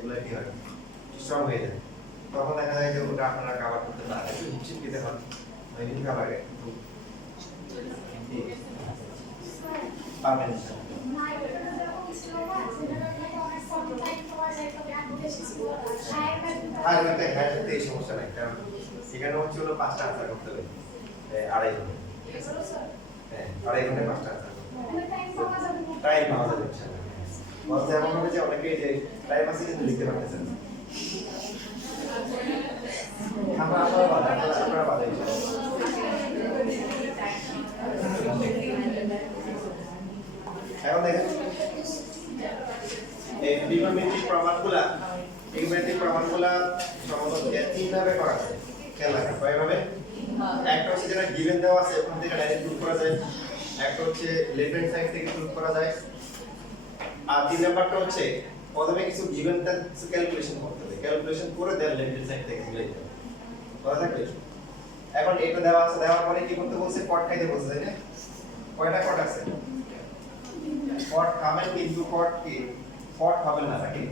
এগুলো কি হয় স্ট্রং হয়ে যায় তখন দেখা যায় যে ওটা আপনারা কভার করতে পারেন একটু হিমশিম খেতে হয় ওই হিম কভারে পাবেন আর একটা হ্যাশট্যাগ এই সমস্যা নাই কারণ এখানে হচ্ছে হলো 5টা আনসার করতে হবে 2.5 ঘন্টা হ্যাঁ 2.5 ঘন্টায় 5টা আনসার টাইম পাওয়া যাবে বলতে এমন হবে যে অনেকে যে টাইম আছে কিন্তু লিখতে পারতেছেন আপনারা বাধা এখন দেখেন এই ত্রিকোণমিতিক প্রমাণগুলা সম্ভবত 3 ভাবে করা যায় খেয়াল রাখেন কয়ভাবে একটা হচ্ছে যেটা গিভেন দেওয়া আছে ওখান থেকে ডাইরেক্ট প্রুফ করা যায় একটা হচ্ছে লেফট হ্যান্ড সাইড থেকে প্রুফ করা যায় আর 3 নাম্বারটা হচ্ছে প্রথমে কিছু গিভেনটা কিছু ক্যালকুলেশন করতে হবে ক্যালকুলেশন করে দেন লেফট হ্যান্ড সাইড থেকে মিলাইতে হবে কথা থাকবে এখন এটা দেওয়া আছে দেওয়ার পরে কি করতে বলছে কট খাইতে বলছে তাই না কয়টা কট আছে কট খাবেন কিন্তু কট কি কট হবে না নাকি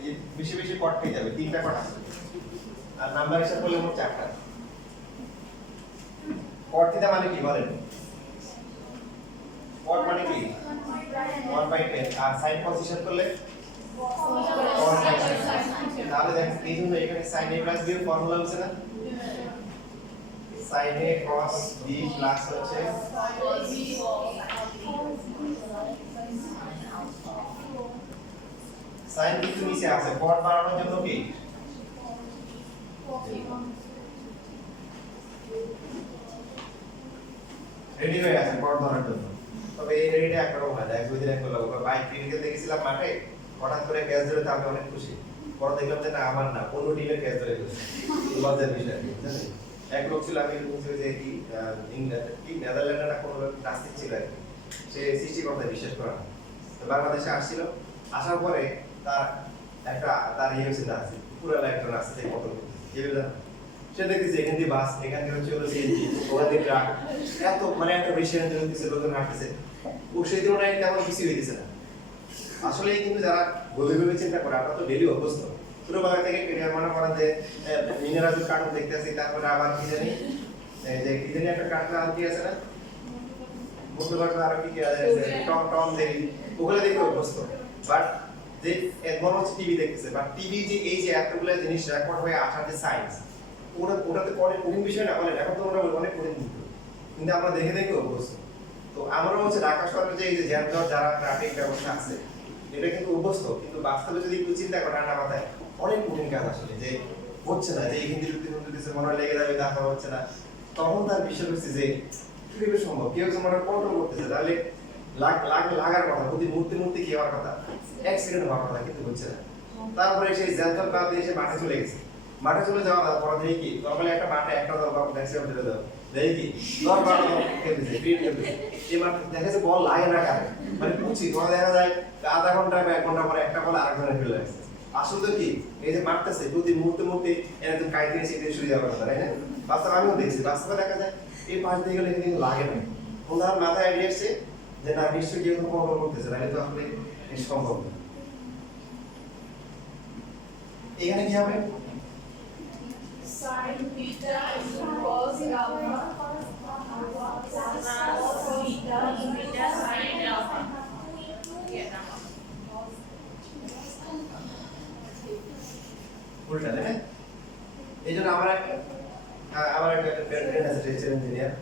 এই বেশি বেশি কট খেয়ে যাবে 3টা কট আছে আর নাম্বার হিসাব করলে মোট 4টা কট থিটা মানে কি বলেন কট মানে কি 1/10 আর sin cos হিসাব করলে 1/10 তাহলে দেখেন এই জন্য এখানে sin a plus b এর ফর্মুলা হচ্ছে না sin a cos b plus হচ্ছে sin কিন্তু নিচে আছে cot বাড়ানোর জন্য কি রেডি হয়ে আছে cot ধরার জন্য তবে এই রেডিটা একরকম হয় এক দুই দিন এক লাগবে বাইক ক্রিকেট দেখেছিলাম মাঠে হঠাৎ করে ক্যাচ ধরে তো আমি অনেক খুশি পরে দেখলাম যে না আমার না অন্য টিমের ক্যাচ ধরে গেছে লজ্জার বিষয় জানেন এক লোক ছিল আমি বুঝতে যে কি ইংল্যান্ড কি নেদারল্যান্ডে না কোনো নাস্তিক ছিল আর সে সৃষ্টিকর্তায় বিশ্বাস করে না তো বাংলাদেশে আসছিল আসার পরে তার ইয়ে হয়েছে আছে পুরো একজন আছে যে কত যেগুলো সে দেখতেছে এখান দিয়ে বাস এখান থেকে হচ্ছে হলো সিএনজি ওখান থেকে ট্রাক এত মানে একটা বেশি হচ্ছে লোকজন হাঁটতেছে ও সেই তুলনায় তেমন কিছু হইতেছে না আসলে কিন্তু যারা গভীরভাবে চিন্তা করে আমরা তো ডেইলি অভ্যস্ত ছোটবেলা থেকে ক্যারিয়ার মনে করেন যে মিনারাজুর কার্টুন দেখতেছি তারপরে আবার কি জানি যে কি জানি একটা কার্টুন আনতে আছে না বুঝতে আর কি আছে টম টম দেখি ওগুলো দেখে অভ্যস্ত বাট যে মনে হচ্ছে টিভি দেখতেছে বাট টিভি যে এই যে এতগুলো জিনিস রেকর্ড হয়ে আসার যে সায়েন্স ওটাতে অনেক কঠিন বিষয় না বলেন এখন তো ওরা অনেক কঠিন কিন্তু আমরা দেখে দেখে অভ্যস্ত তো আমরাও হচ্ছে ঢাকা শহরে যে এই যে জ্যামজট যারা ট্রাফিক ব্যবস্থা আছে এটা কিন্তু অভ্যস্ত কিন্তু বাস্তবে যদি একটু চিন্তা করেন ঠান্ডা মাথায় অনেক কঠিন কাজ আসলে যে হচ্ছে না যে এই হিন্দি রুক্তি মনে লেগে যাবে দেখা হচ্ছে না তখন তার বিষয় হচ্ছে যে কিভাবে সম্ভব কেউ মনে কন্ট্রোল করতেছে তাহলে লাগার কথা প্রতি মুহূর্তে কি হওয়ার কথা অ্যাক্সিডেন্ট হওয়ার কথা কিন্তু হচ্ছে না তারপরে সেই জ্যামজট বাদ দিয়ে এসে মাঠে চলে গেছে মাঠে চলে যাওয়া পরে দেখি কি নরমালি একটা মাঠে একটা দল বা ম্যাক্সিমাম ধরে দাও দেখি কি 10-12 দল খেলতেছে ফ্রি খেলতেছে এই মাঠে দেখা যাচ্ছে বল লাগে না কারে মানে বুঝছি বল দেখা যায় আধা ঘন্টা বা 1 ঘন্টা পরে একটা বল আরেকজনের ফেলে আসছে আসলে তো কি এই যে মারতেছে প্রতি মুহূর্তে এরকম কাইতে এসে শুয়ে যাওয়ার কথা তাই না বাস্তবে আমিও দেখছি বাস্তবে দেখা যায় এই পাশ দিয়ে গেলে কিন্তু লাগে না ওনার মাথায় আইডিয়া আসছে যে না নিশ্চয়ই কেউ কন্ট্রোল করতেছে তাহলে তো আসলে সম্ভব না এখানে কি হবে sin theta cos alpha cos theta sin alpha উল্টা তাই না এই জন্য আমার একটা ফ্রেন্ড আছে টেক্সটাইল ইঞ্জিনিয়ার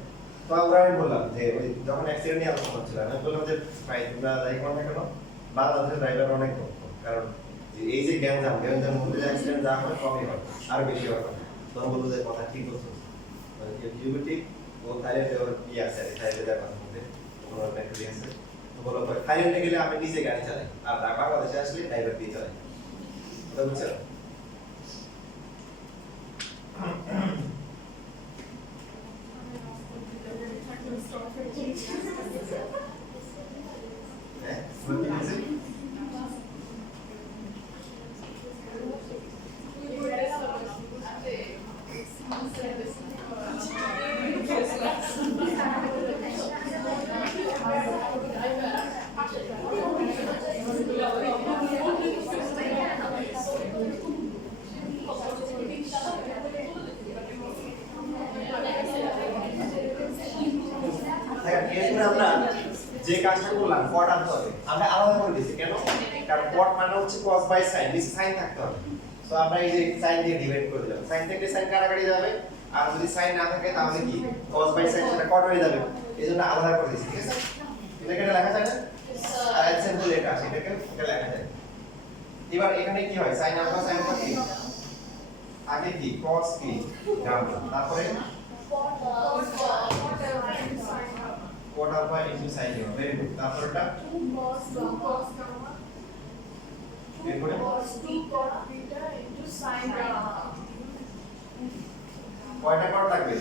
তো আমি বললাম যে ওই যখন অ্যাক্সিডেন্ট নিয়ে আলোচনা হচ্ছিল আমি বললাম যে ভাই তোমরা যাই করো না কেন বাংলাদেশের ড্রাইভার অনেক কম কারণ এই যে গ্যাঞ্জাম মধ্যে অ্যাক্সিডেন্ট যা হয় কমই হয় আর বেশি হয় তখন বলবো যে কথা ঠিক বলছো ঠিক ও থাইল্যান্ডে ওর ইয়ে আছে থাইল্যান্ডে মাঝে মধ্যে ওনার ফ্যাক্টরি আছে তো বলো থাইল্যান্ডে গেলে আমি নিজে গাড়ি চালাই আর বাংলাদেশে আসলে ড্রাইভার দিয়ে চালাই ওটা বুঝছো যে কাজটা করলাম কট আনতে হবে আমরা আলাদা করে দিয়েছি কেন কারণ কট মানে হচ্ছে cos বাই sin নিচে sin থাকতে হবে সো আমরা এই যে sin দিয়ে ডিভাইড করে দিলাম sin থেকে sin কাটাকাটি যাবে আর যদি sin না থাকে তাহলে কি cos বাই sin সেটা কট হয়ে যাবে এইজন্য আলাদা করে দিয়েছি ঠিক আছে এটাকে লেখা যায় না আর সিম্পল এটা সেটাকে এটা লেখা যায় এবার এখানে কি হয় sin আলফা sin আলফা কি আগে কি cos কি গামা তারপরে cot alpha into sin gamma very good তারপরটা এরপরে কয়টা কট লাগবে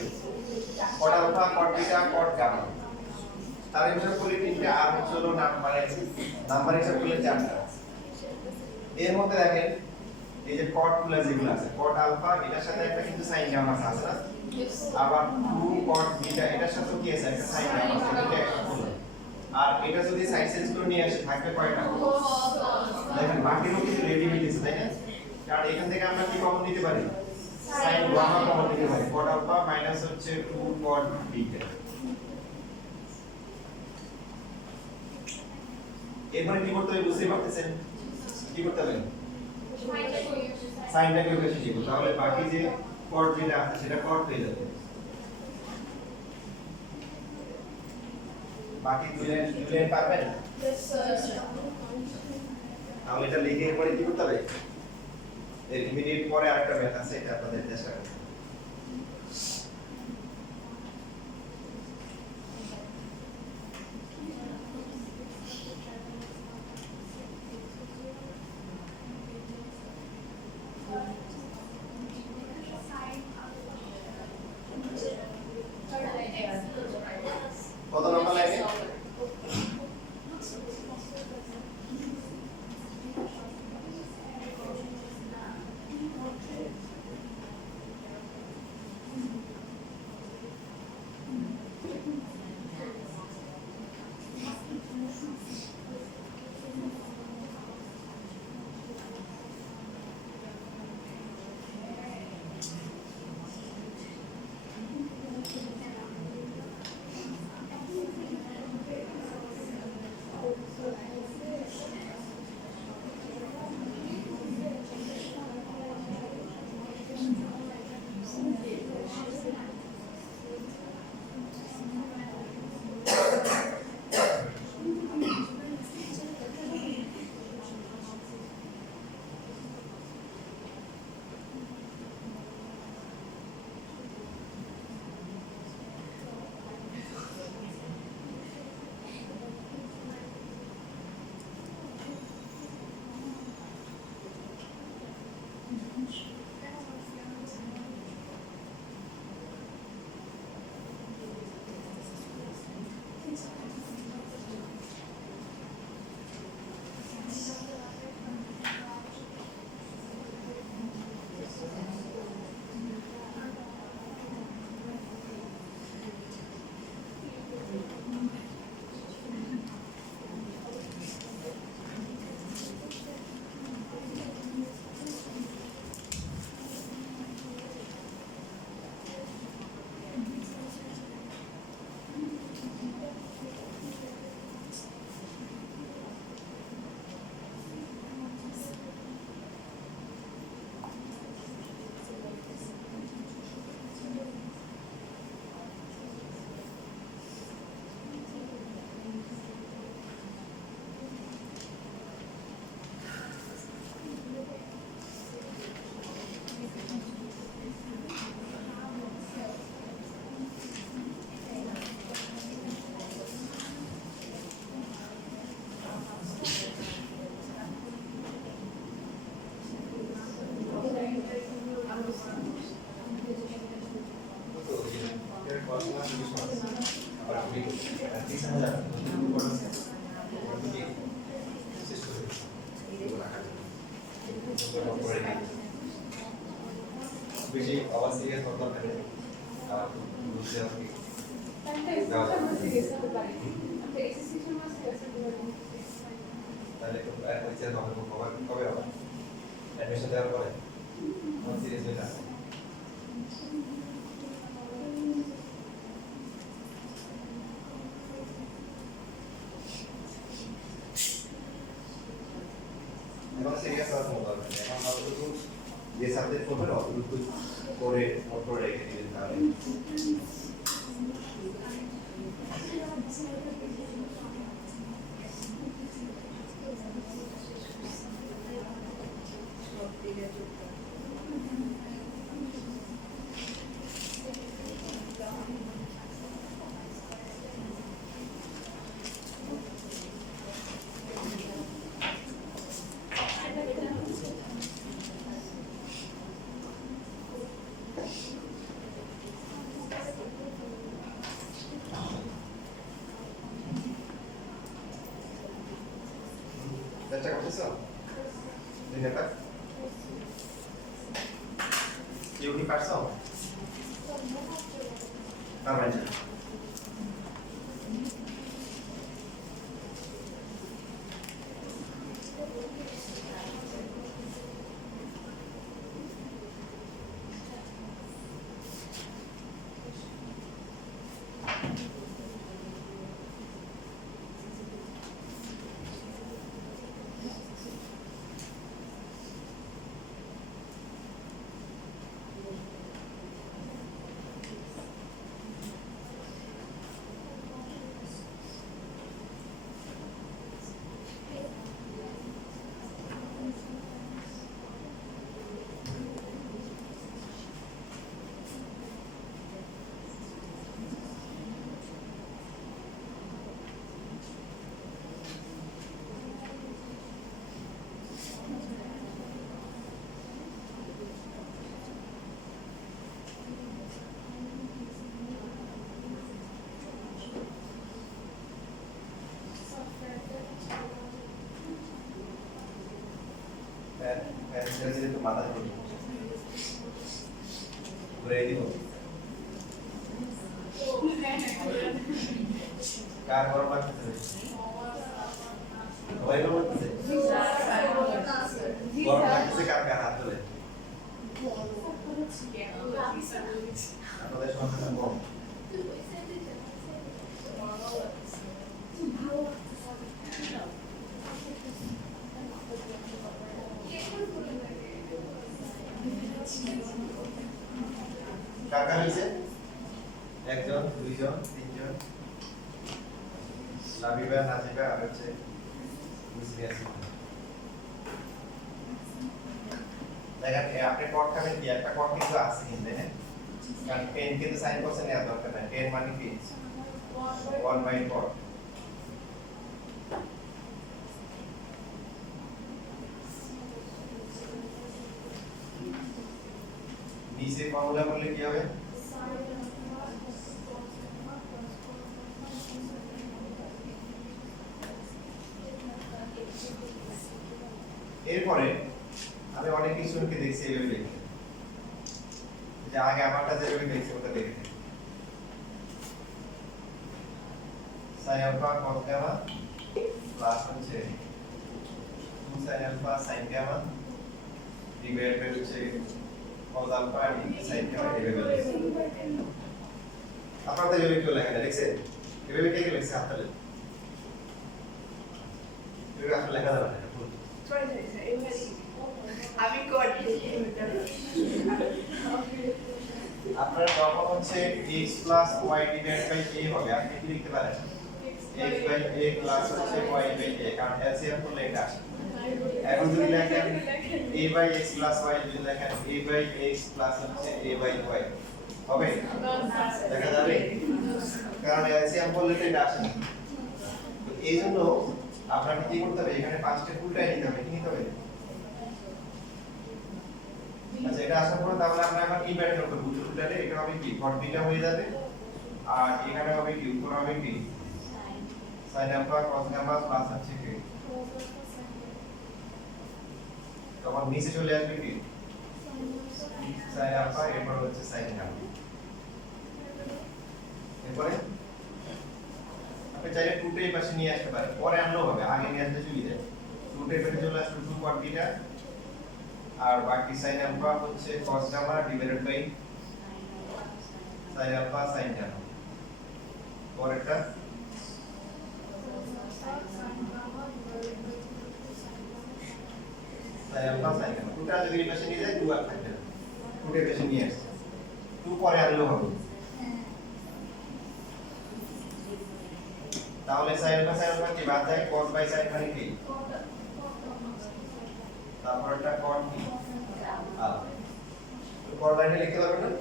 cot alpha cot beta cot gamma তার হিসাব করলে তিনটা আর হচ্ছে হলো নাম্বার হিসাব করলে চারটা এর মধ্যে দেখেন এই যে cot প্লাস যেগুলো আছে cot alpha এটার সাথে একটা কিন্তু sin gamma আছে না আবার 2 cot beta এটার সাথে কি আছে একটা sin gamma আছে এটা একটা হলো আর এটা যদি সাইড চেঞ্জ করে নিয়ে আসে থাকবে কয়টা দেখেন বাকিগুলো কিন্তু রেডি হয়ে গেছে তাই না কারণ এখান থেকে আমরা কি কমন নিতে পারি sin gamma কমন নিতে পারি cot alpha মাইনাস হচ্ছে 2 cot beta এরপরে কি করতে হবে বুঝতে পারতেছেন কি করতে হবে সাইনটাকে বেশি দিব তাহলে বাকি যে cot যেটা আছে সেটা cot হয়ে যাবে বাকি দুই লাইন পারবেন তাহলে এটা লিখে এরপরে কি করতে হবে এর ইমিডিয়েট পরে আরেকটা ম্যাথ আছে এটা আপনাদের চেষ্টা করুন কত নম্বর লাগে বেশি আওয়াজ সিরিয়াস হতে পারে আর বুঝতে হবে তাহলে তো পরীক্ষা হবে কবে হবে অ্যাডমিশন দেওয়ার পরে সিরিয়াস হয়ে যাবে এখন সিরিয়াস হওয়ার কোনো দরকার নেই এখন যতটুকু যে সাবজেক্ট করবেন অতটুকু করে নোট করে রেখে দিবেন তাহলে চেষ্টা করতেছ দিনেটা কেউ কি পারছ পারবেন না ছেড়ে দিলে তো মাথা ঘুরে ঘুরে দিব কার গরম লাগতেছে সবাই গরম লাগতেছে গরম লাগতেছে কার কার হাত তোলে আপনাদের সংখ্যা কম কাকা হয়েছে একজন দুইজন তিনজন লাবিবা নাজিবা আর হচ্ছে দেখেন আপনি পট খাবেন কি একটা পট কিন্তু আছে কিন্তু হ্যাঁ কারণ পেন কিন্তু সাইন করছেন এত দরকার নাই পেন মানে কি 1/4 নিচে ফর্মুলা করলে কি হবে এরপরে আমি অনেক কিছুকে দেখছি এইভাবে লিখে যে আগে আমারটা যেভাবে দেখছি ওটা দেখে sin alpha cos gamma plus হচ্ছে 2 sin alpha sin gamma divide by হচ্ছে cos alpha sin gamma এভাবে আপনাদের এভাবে কেউ লেখা দেখছেন এভাবে কে কে লিখছে আপনারা এভাবে আসলে লেখা যাবে না আমি করি আপনার যখন হচ্ছে x y divide by a হবে আপনি কি লিখতে পারেন x বাই a প্লাস হচ্ছে y বাই a কারণ এলসিএম করলে এটা আসে এখন যদি লেখেন a by x plus y যদি লেখেন a বাই x প্লাস হচ্ছে a বাই y হবে দেখা যাবে কারণ এলসিএম করলে এটা আসে না তো এইজন্য আপনাকে কি করতে হবে এখানে পাঁচটা উল্টাই নিতে হবে কি নিতে হবে আচ্ছা এটা আসার পরে তাহলে আমরা এখন কি বের করব উল্টালে এটা হবে কি cot বিটা হয়ে যাবে আর এখানে হবে কি উপর হবে কি sin alpha cos gamma plus হচ্ছে কি তখন নিচে চলে আসবে কি sin alpha এরপর হচ্ছে sin gamma এরপরে আপনি চাইলে টুটে এই পাশে নিয়ে আসতে পারেন পরে আনলেও হবে আগে নিয়ে আসলে সুবিধা টুটে পেটে চলে আসবে 2 cot বিটা আর বাকি sin alpha হচ্ছে cos gamma divided by sin alpha sin gamma পরেরটা sin আলফা sin গামা 2 টা যদি এই পাশে নিয়ে যায় 2 আর থাকবে না 2 টা পাশে নিয়ে আসছে 2 পরে আনলেও হবে তাহলে sin আলফা কি বাদ যায় cos বাই sin মানে কি তারপর এটা cot কি আলফা তো cot লাইনে লিখতে পারবেন না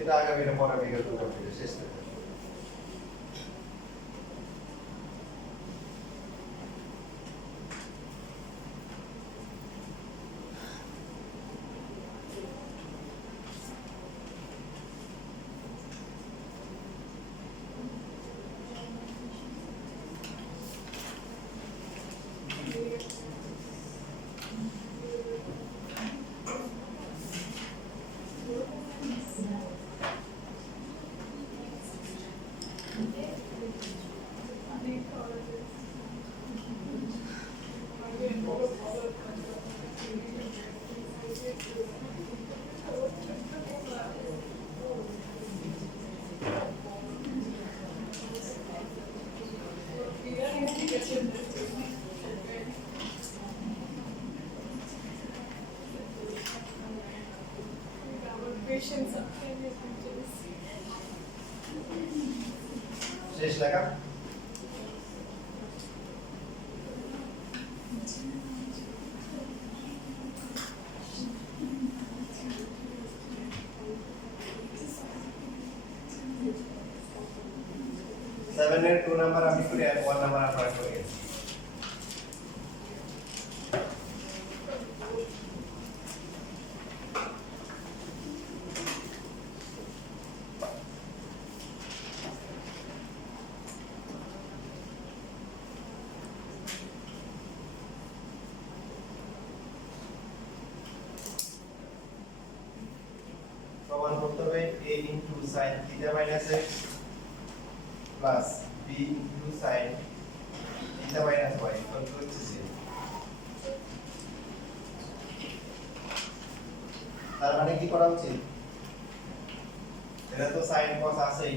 এটা আগামী এটা পরে বিগত করতে শেষ করতে শেষ লেখা सेवन में 2 नंबर अभी पूरे 1 नंबर आप रख लोगे प्रमाण करते हुए a into sin theta minus x plus b into sin theta minus y equal to 0 তার মানে কি করা উচিত এটা তো sin cos আছে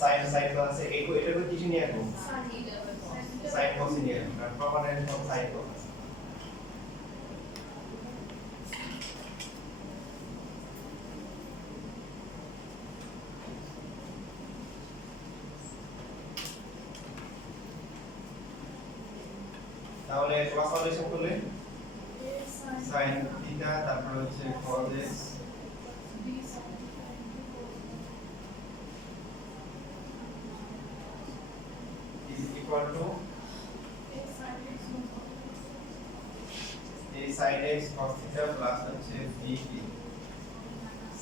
sin cos আছে এটা কিছু নিয়ে আসবো sin cos নিয়ে আসবো কারণ প্রমাণের সব sin cos আছে তাহলে ক্রস সলিউশন করলে sin থিটা তারপর হচ্ছে cos x is equal to a sin x cos theta plus হচ্ছে b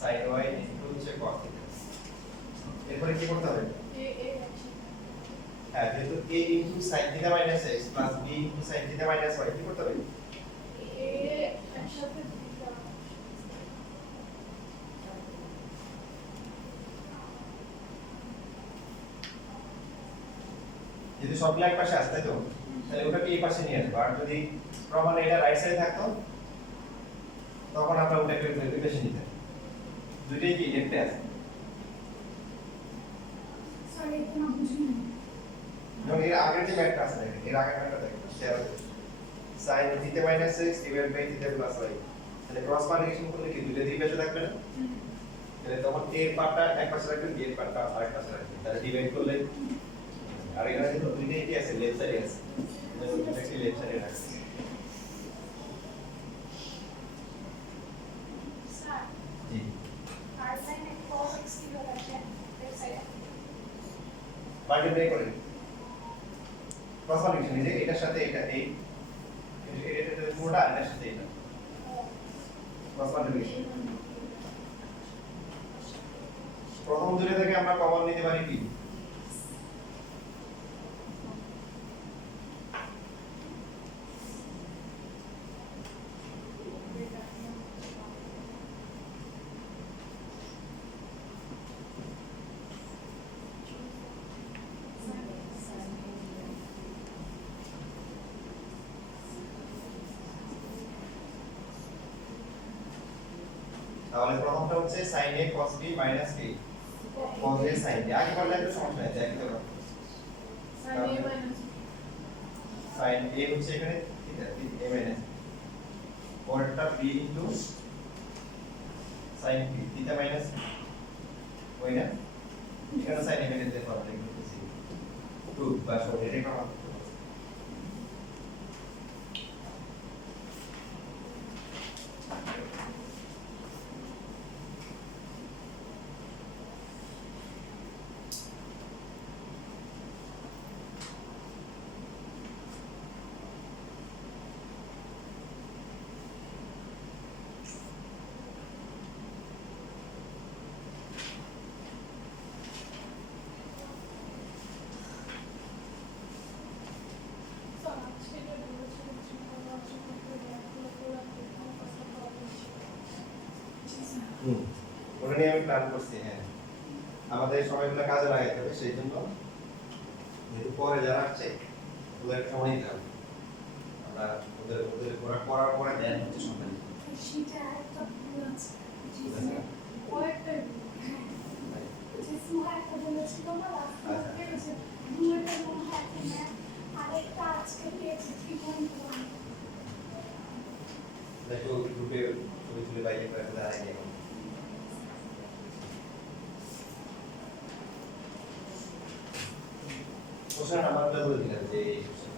sin y into হচ্ছে cos theta এরপরে কি করতে হবে হ্যাঁ যেহেতু a into sin theta minus x plus b into sin theta minus y কি করতে হবে যদি সবগুলো এক পাশে আসতে তো তাহলে ওটাকে এই পাশে নিয়ে আসবো আর যদি প্রমাণে এটা রাইট সাইডে থাকতো তখন আমরা ওটাকে দুই পাশে নিতে দুইটাই কি লেফটে আছে সরি এটা বুঝিনি এবং এর আগের যে ম্যাথটা আছে দেখেন এর আগের ম্যাথটা দেখেন শেয়ার sin theta minus x divide by theta plus y তাহলে ক্রস মাল্টিপ্লিকেশন করলে কি দুইটা দুই পাশে থাকবে না তাহলে তখন a এর পার্টটা এক পাশে রাখবেন b এর পার্টটা আরেক পাশে রাখবেন তাহলে ডিভাইড করলে আর এখানে কিন্তু দুইটাই কি আছে লেফট সাইডে আছে তাহলে দুইটাকে লেফট সাইডে রাখছি স্যার জি আর sin cos x কি হবে লেফট সাইডে মাল্টিপ্লাই করেন ক্রস মাল্টিপ্লিকেশন এই যে এটার সাথে এটা এই এটা পুরোটা এটার সাথে এটা ক্রস মাল্টিপ্লিকেশন প্রথম দুটো থেকে আমরা কমন নিতে পারি কি তাহলে প্রথমটা হচ্ছে sin a cos b minus a cos a sin b আগে পড়লে একটু সমস্যা নাই একই তো sin a minus sin a হচ্ছে এখানে থিটা a মাইনাস পরেরটা b into sin b theta minus ওই না এখানে sin a মাইনাস দেখো আমরা লিখতেছি 2 বা সরি এটা করা So, আজকে যে বলেছিলাম সেটা আলোচনা করে একগুলো পুরো কষ্ট প্রবলেম ছিল। ওটা নিয়ে আমি প্ল্যান করছি হ্যাঁ আমাদের সময়গুলো কাজে লাগাইতে হবে সেই জন্য যেহেতু পরে যারা আসছে ওদের সময় দিতে হবে আমরা ওদের ওদের করার পরে দেন হচ্ছে সময় দিতে হবে। সেটা একটা ভুল আছে। জিসে কয়েকটা জিসে একটা বলেছিল না রাস্তা পেয়েছে দুইটা মনে হয় একটা আরেকটা আজকে পেয়েছে 3.1 দেখো গ্রুপে ছবি তুলে বাইরে করে দেওয়া যায় কোশ্চেন নাম্বারটা বলে দিলাম যে এই কোশ্চেন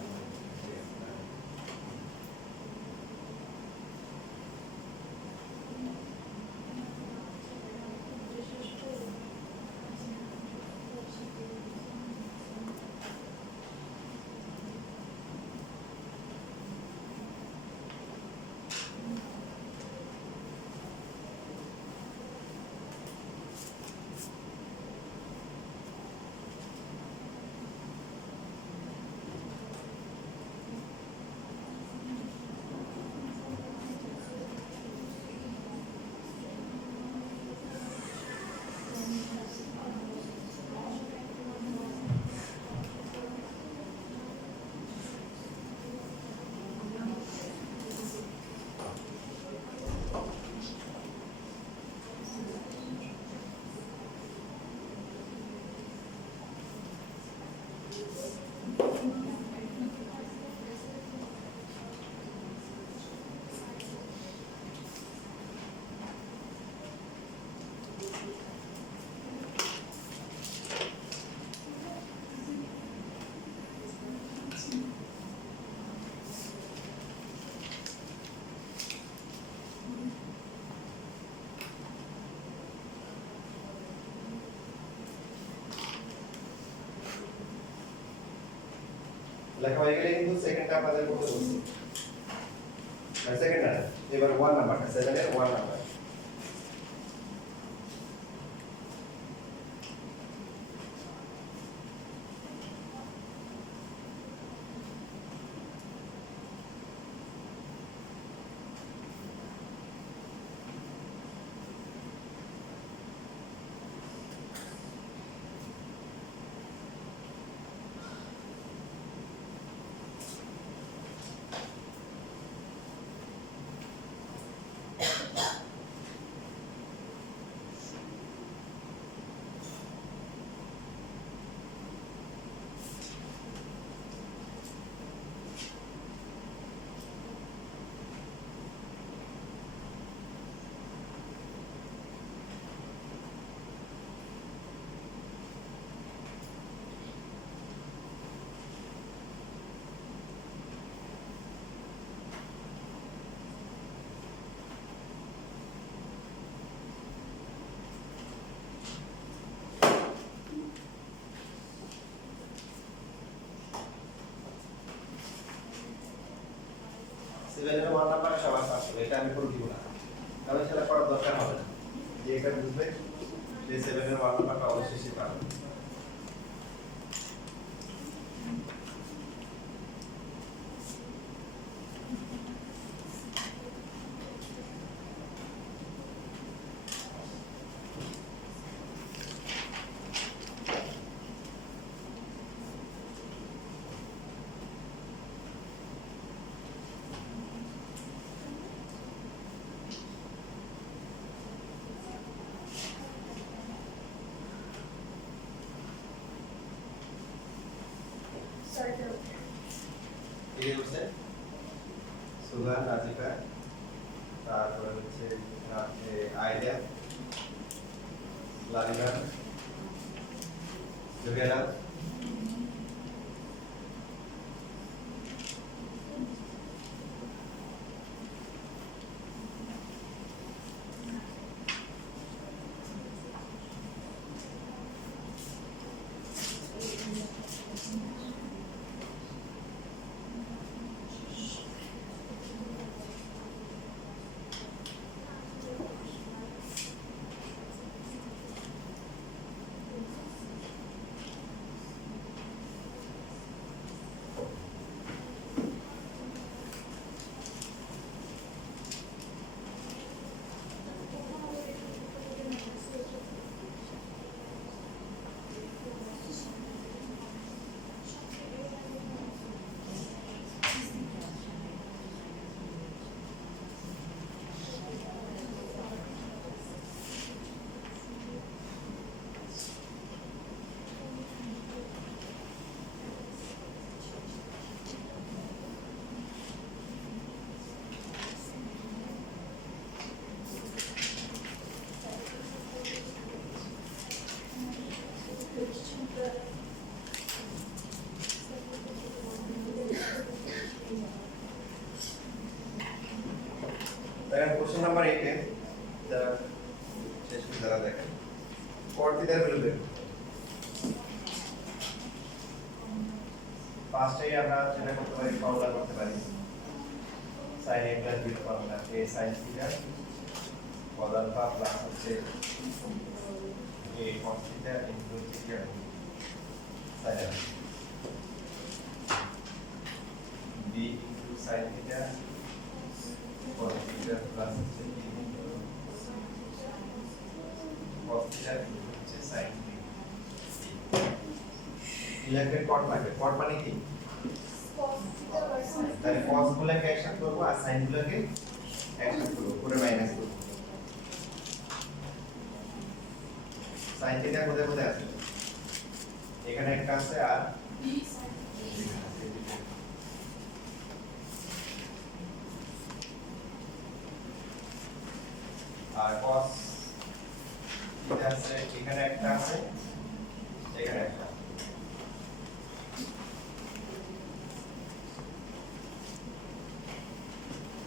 লেখা হয়ে গেলে কিন্তু সেকেন্ডটা আপনাদের করতে বলছি মানে সেকেন্ড না এবার 1 নাম্বারটা 7 এর 1 নাম্বার সেভেনের 1 নাম্বার সবার পাশে এটা আমি করে দিব না তাহলে সেটা করার দরকার হবে না যে এটা বুঝবে যে 7 এর 1 নাম্বারটা অবশ্যই সে পাবে কে হচ্ছে সুগার রাজিকা তারপরে হচ্ছে আইডিয়া লালিনা জুবেলা দেখেন কোশ্চেন নাম্বার 8 এ যারা শেষ করে যারা দেখেন কট থিটার ভ্যালু বের ফার্স্টেই আমরা যেটা করতে পারি ফর্মুলা করতে পারি sin a plus b formula a sin theta cos alpha plus হচ্ছে a cos theta into theta sin alpha b into sin theta cos theta plus হচ্ছে b into cos theta হচ্ছে sin theta ইলেকট্রিক কট লাগে কট মানে কি তাহলে cos গুলোকে একসাথে করব আর sin গুলোকে একসাথে করব পুরো মাইনাস করব sin theta কোথায় কোথায় আছে এখানে একটা আছে আর আর cos theta আছে এখানে একটা আছে এখানে একটা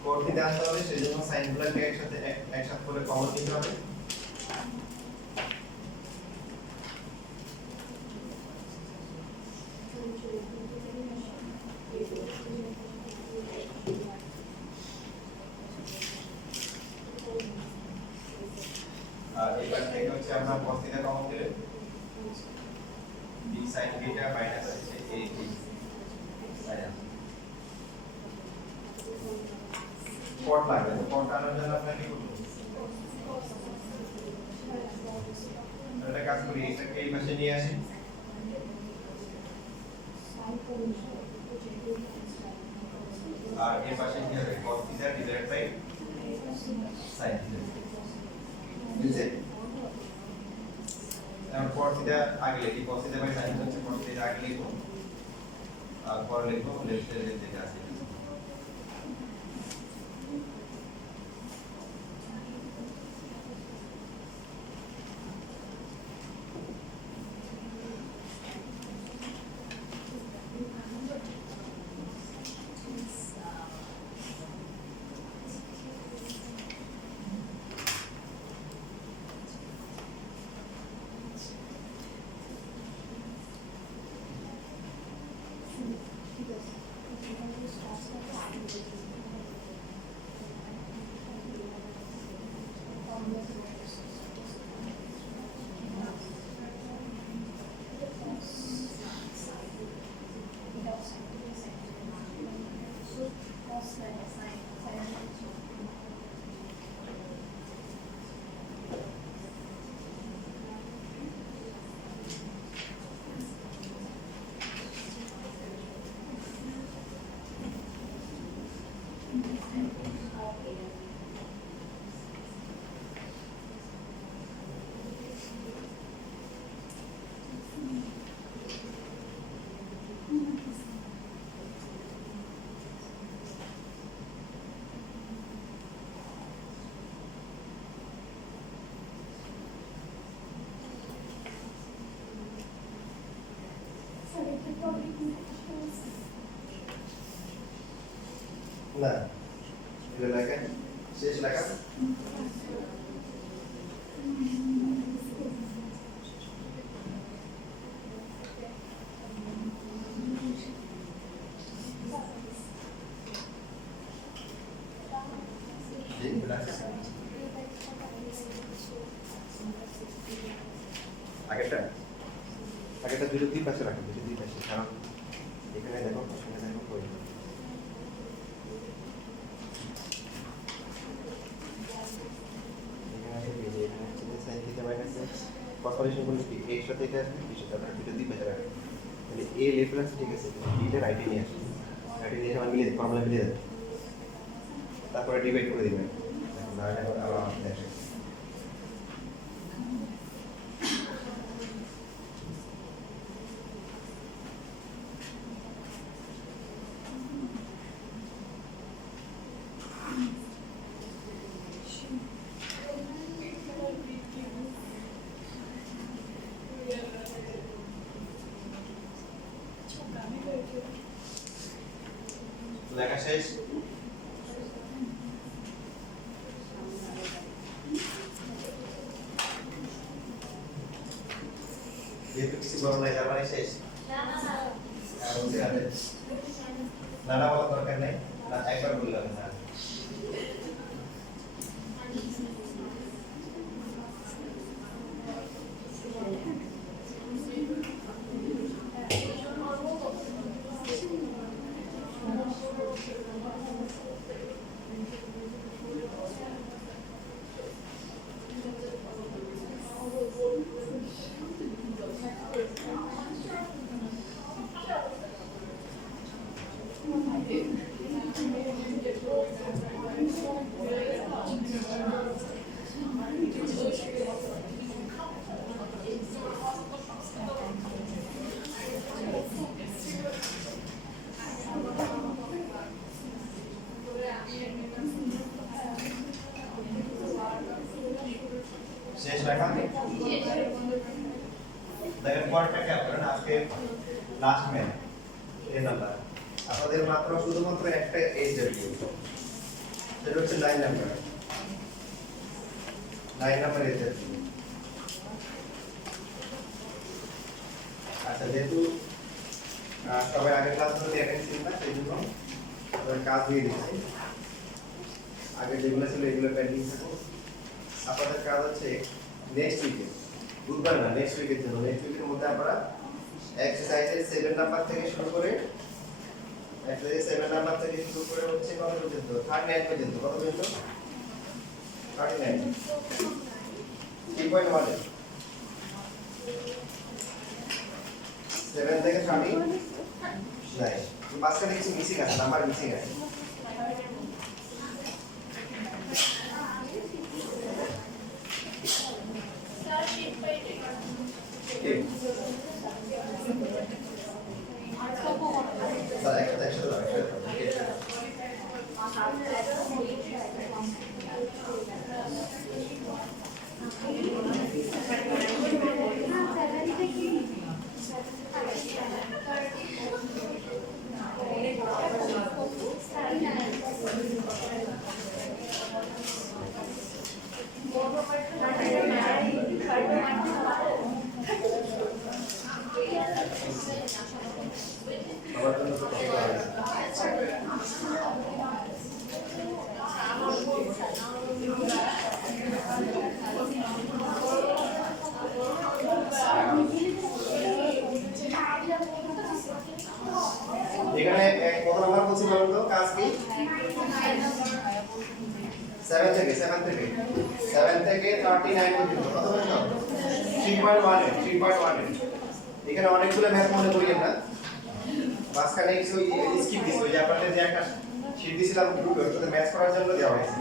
cos theta আসতে হবে সেজন্য sin গুলোকে একসাথে করে কমন নিতে হবে আর এবার থেকে হচ্ছে আমরা cos theta কমন দিলে b sin theta মাইনাস হচ্ছে a b sin কট লাগবে তো কট আনার জন্য আমরা কি করব একটা কাজ করি এটাকে এই পাশে নিয়ে আসি আর এই পাশে কি হবে cos theta divided by sin theta বুঝছে এখন cos theta আগে লিখি cos theta by sin theta হচ্ছে cos theta আগে লিখব আর পরে লিখব লেফট সাইডে যেটা আছে না এগুলো লেখা শেষ লেখা আগেরটা দুটো দুই পাশে রাখেন দুটো দুই পাশে কারণ এখানে দেখো এখানে দেখো কই কনফারেশন করলে কি এর সাথে এটা আসবে কি সাথে আপনারা দুটো দুই পাশে রাখেন তাহলে এ লেফট আছে ঠিক আছে বি টা রাইটে নিয়ে আসবে রাইটে নিয়ে আমরা মিলিয়ে ফর্মুলা মিলিয়ে দেব তারপরে ডিভাইড করে দিবেন এখন না এটা আবার দেখেন লেখা শেষ যেহেতু কিছু বড় নাই তার মানে শেষ না না বলার দরকার নেই না একবার বললাম না শেষ লেখা দেখেন পরেরটা খেয়াল করেন আজকে লাস্ট ম্যান এই নাম্বার আপনাদের মাত্র শুধুমাত্র একটা এইচডব্লিউ সেটা হচ্ছে 9 নাম্বার 9 নাম্বার এইচডব্লিউ আচ্ছা যেহেতু সবাই আগের ক্লাসগুলোতে অ্যাটেন্ড ছিল না সেই জন্য কাজ দিয়ে দিচ্ছি আগে যেগুলো ছিল এগুলো পেন্ডিং থাকো আপনাদের কাজ হচ্ছে নেক্সট উইকে বুধবার না নেক্সট উইকের জন্য নেক্সট উইকের মধ্যে আপনারা এক্সারসাইজের 7 নাম্বার থেকে শুরু করে এক্সারসাইজ 7 নাম্বার থেকে শুরু করে হচ্ছে কত পর্যন্ত 39 পর্যন্ত কত পর্যন্ত 39 3.1 7 থেকে 30 নাই মাঝখানে কিছু মিসিং আছে নাম্বার মিসিং আছে এখানে কত নাম্বার বলছি বলুন তো কাজ কি 7 থেকে 39 পর্যন্ত কত পর্যন্ত 3.1 এখানে অনেকগুলো ম্যাথ মনে করিয়েন না মাঝখানে কিছু স্কিপ দিছি ওই যে আপনাদের যে একটা শীট দিছিলাম গ্রুপে ওটাতে ম্যাথ করার জন্য দেওয়া হয়েছে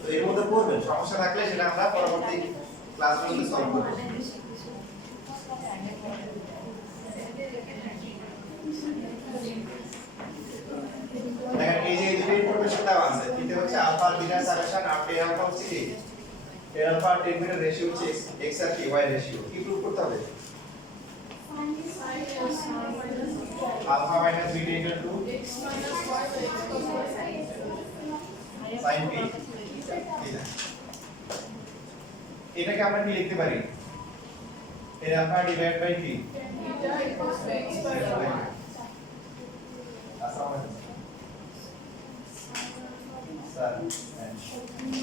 তো এর মধ্যে পড়বেন সমস্যা থাকলে সেটা আমরা পরবর্তী ক্লাসগুলোতে সলভ করব দেখেন এই যে দুটো ইনফরমেশন দেওয়া আছে তিনটে হচ্ছে আলফা বিটা সামেশন আর টেন আলফা হচ্ছে কি টেন আলফা আর টেন বিটা রেশিও হচ্ছে x আর কি y রেশিও কি প্রুফ করতে হবে alpha minus beta equal to x minus y equals sin p থিটা এটাকে আমরা কি লিখতে পারি এর আলফা ডিভাইড বাই কি theta equals to x by y. আসসালামু আলাইকুম স্যার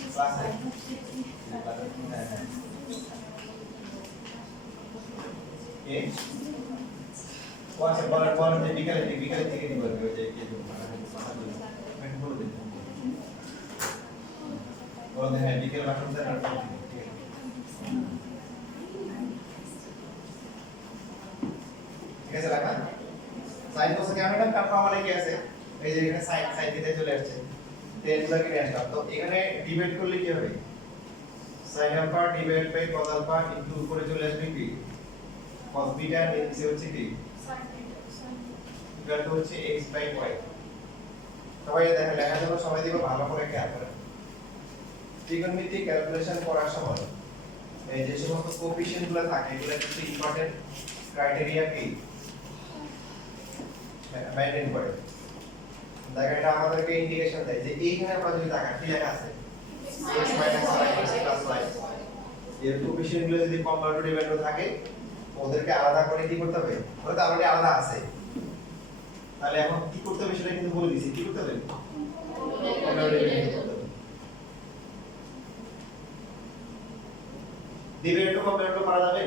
ক্লাসে এ ওয়াচ বল যে বিকালে থেকে দিব ওই যে কি আমি বলে দিই বল হ্যাঁ বিকেল বাসন স্যার ঠিক আছে রাখা সাইন কোস কে আমরা কাটা মানে কি আছে এই যে এখানে সাইন থিটা চলে আসছে টেন গুলোকে নিয়ে আসলাম তো এখানে ডিভাইড করলে কি হবে sin alpha divide by cos alpha into উপরে চলে আসবে কি cos বিটা নিচে হচ্ছে কি ইকুয়াল টু হচ্ছে x বাই y সবাই দেখেন লেখার জন্য সময় দিব ভালো করে খেয়াল করেন ত্রিকোণমিতি ক্যালকুলেশন করার সময় এই যে সমস্ত কোএফিশিয়েন্ট গুলো থাকে এগুলো কিছু ইম্পর্টেন্ট ক্রাইটেরিয়া কি মেইনটেইন করে দেখেন এটা আমাদেরকে ইন্ডিকেশন দেয় যে এইখানে আমরা যদি তাকাই কি লেখা আছে x minus y plus y এর কোএফিশিয়েন্ট গুলো যদি কম্পারেটিভ ভ্যালু থাকে ওদেরকে আলাদা করে কি করতে হবে ওরা তো অলরেডি আলাদা আছে তাহলে এখন কি করতে হবে সেটা কিন্তু বলে দিয়েছি কি করতে হবে কম্পারেটিভ ভ্যালু করতে হবে ডিভাইড টু কম্পারেটিভ করা যাবে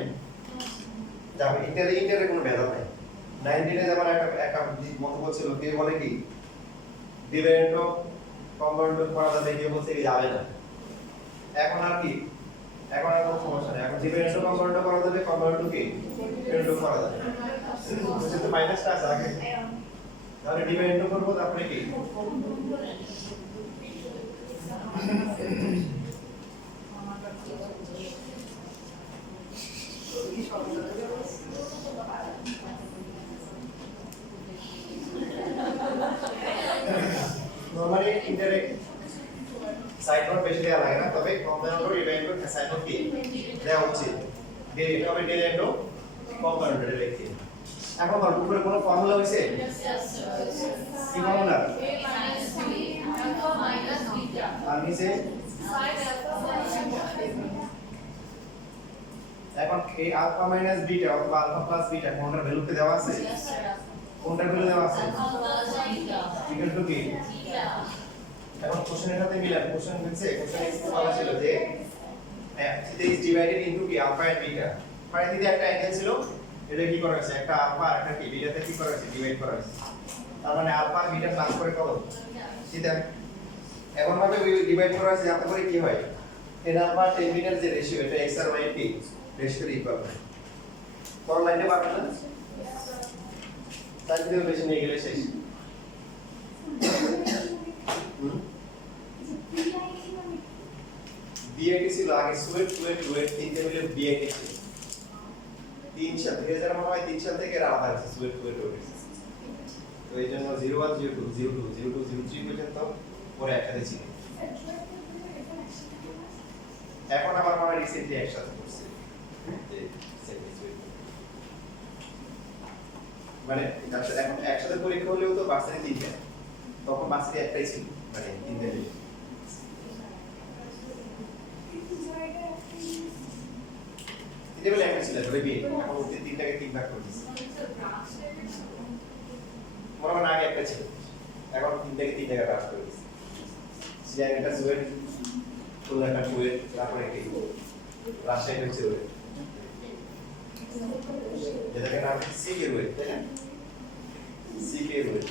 যাবে ইন্টারের কোনো ভেদাল নাই 19 এ যেমন একটা মন্তব্য ছিল কে বলে কি ডিভাইড টু কম্পারেটিভ করা যাবে কেউ বলছে কি যাবে না এখন আর কি এখন আর কোনো সমস্যা নেই এখন ডিভাইড টু কম্পারেটিভ করা যাবে কম্পারেটিভ কি ডিভাইড টু করা যাবে সেটা মাইনাসটা আছে আগে তাহলে ডিভাইড টু করব তারপরে কি নরমালি ইন্টারে সাইড নোট বেশি দেওয়া লাগে না তবে কম্পারেটিভ ডিভাইড করে সাইড নোট কি দেওয়া হচ্ছে যে এটা হবে ডিভাইড টু কম্পারেটিভ লিখছি এখন বল উপরে কোনো ফর্মুলা হইছে কি ফর্মুলা আর নিচে এখন এই আলফা মাইনাস বিটা অথবা আলফা প্লাস বিটা কোনটার ভ্যালুতে দেওয়া আছে কোনটার ভ্যালু দেওয়া আছে ইকুয়াল টু কি এখন কোশ্চেনের সাথে মিলান কোশ্চেন হচ্ছে কোশ্চেনে কি বলা ছিল যে থিটা ইজ ডিভাইডেড ইনটু কি আলফা এন্ড বিটা মানে থিটা একটা অ্যাঙ্গেল ছিল এটা কি করা হয়েছে একটা আলফা আর একটা কি বিটাতে কি করা হয়েছে ডিভাইড করা হয়েছে তার মানে আলফা আর বিটা প্লাস করে কত থিটা এমন ভাবে ডিভাইড করা হয়েছে যাতে করে কি হয় tan আলফা tan বিটার যে রেশিও এটা x আর y এর কি রেশিও ইকুয়াল হয় পর লাইনে পাবেন না তার থেকে বেশি নিয়ে গেলে শেষ বিআইটি ছিল আগে সুয়েট তিনটে মিলে বিআইটি ছিল 3 সাল 2000 মনে হয় 3 সাল থেকে এর আলাদা আছে সুয়েট তো এই জন্য 01 02 02 02 03 পর্যন্ত পরে একসাথে ছিল এখন আমার মনে হয় রিসেন্টলি একসাথে করছে যে মানে এখন একসাথে পরীক্ষা হলেও তো বার্সারি তিনটে তখন বার্সারি একটাই ছিল মানে তিনটে মিলে তিনটে মিলে একটা ছিল ধরে বিয়ে এখন ওদের তিনটাকে তিন ভাগ করে দিয়েছে মনে হয় আগে একটা ছিল এখন তিনটাকে তিন জায়গায় ভাগ করে দিয়েছে সিআইটা সুয়েট খুলনাটা সুয়েট তারপরে কি রাজশাহী হচ্ছে ওয়েট যেটাকে নাম সি কে ওয়েট তাই না সি কে ওয়েট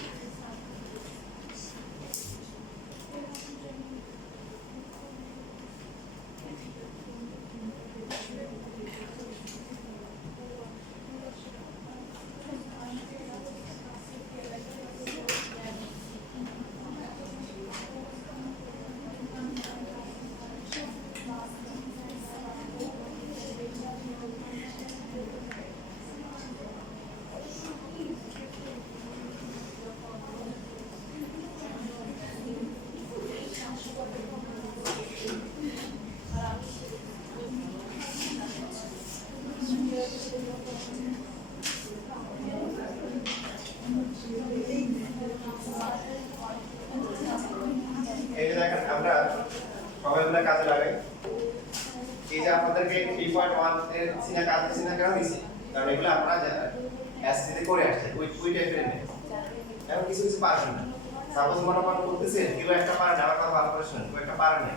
এগুলো আপনারা এসসিতে করে আসছেন ওই টাইপের নেই এখন কিছু কিছু পারেন না সাপোজ মনে করেন করতেছেন কেউ একটা পারেন আমার কথা ভালো করে শুনেন কেউ একটা পারেন না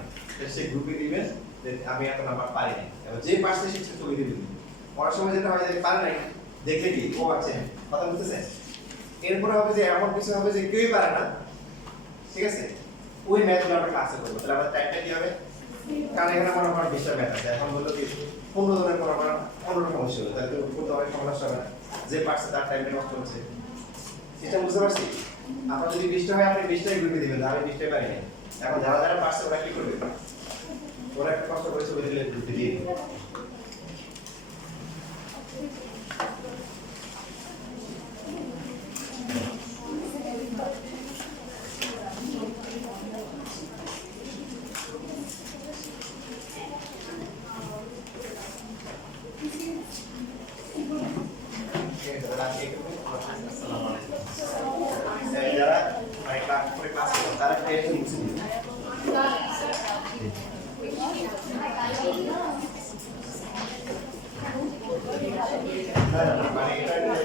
সে গ্রুপে দিবেন যে আমি এত নাম্বার পারি না এবার যে পারছে সে ছবি দিবেন পড়ার সময় যেটা হয় যে পারে নাই দেখলে কি ও আছে কথা বুঝতেছেন এরপরে হবে যে এমন কিছু হবে যে কেউই পারে না ঠিক আছে ওই ম্যাথগুলো আমরা ক্লাসে করবো তাহলে আমাদের টাইমটা কি হবে কারণ এখানে মনে করেন 20টা ম্যাথ আছে এখন বললো কি 15 জনের মনে করেন 15 সমস্যা হবে তাহলে করতে অনেক সমস্যা হবে না যে পারছে তার টাইমটা নষ্ট হচ্ছে এটা বুঝতে পারছি আপনার যদি 20টা হয় আপনি 20টাই গ্রুপে দিবেন আমি 20টাই পারি না এখন যারা যারা পারছে ওরা কি করবে ওরা একটা কষ্ট করে ছবি দিলে গ্রুপে দিয়ে দিবে যারা ক্লাস তারা একটু মুছে দিবে মানে এটা না